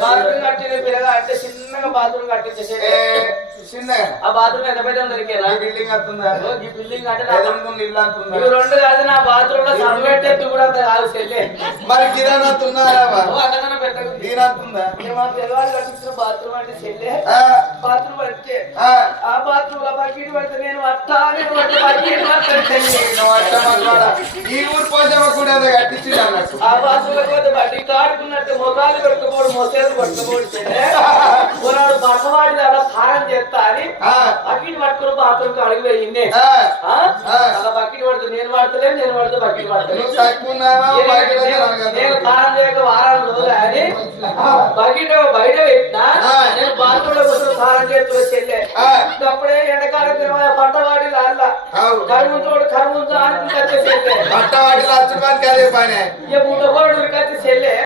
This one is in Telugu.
బాత్రూమ్ కట్టిన పిల్లగా అంటే చిన్నగా బాత్రూమ్ కట్టించేసే చిన్నగా ఆ బాత్రూమ్ ఎంత పెద్ద దొరికేదా బిల్డింగ్ అంటుందా ఈ బిల్డింగ్ అంటే ఇల్లు అంటుందా ఇవి రెండు కాదు నా బాత్రూమ్ లో సబ్బెట్టేది కూడా అంత కాదు చెల్లె మరి కిరాణా తుందారా అంతకన్నా పెద్దగా దీని అంటుందా మా పిల్లవాళ్ళు కట్టించిన బాత్రూమ్ అంటే చెల్లె బాత్రూమ్ పడితే ఆ బాత్రూమ్ లో బకెట్ పడితే నేను అట్టానే బకెట్ ఈ ఊరు పోజమ్మ కూడా అదే కట్టించింది అన్నట్టు ఆ బాత్రూమ్ లో పోతే బట్టి కాడుకున్నట్టు మొఖాలు పెట్టుకోడు మొసేలు పట్టుకోడు చెల్లె కొనాడు బట్టవాడి దాకా కారం చేస్తా అని బకెట్ పట్టుకుని బాత్రూమ్ కి అడిగి పోయింది అలా బకెట్ పడితే నేను పడతలే నేను పడితే బకెట్ పడతాను నేను కారం చేయక వారాలు రోజులు అని బకెట్ బయట పెట్టినా నేను బాత్రూమ్ లో కూర్చొని కారం చేస్తున్నా చెల్లె అప్పుడే ఎండకాలం పట్టవాడి అల్లా కరుముతోడు కరుముతో అని వచ్చే చెల్లె పట్టవాటిలో అచ్చుకోనికి అదే పని ఇక ముందు చెల్లె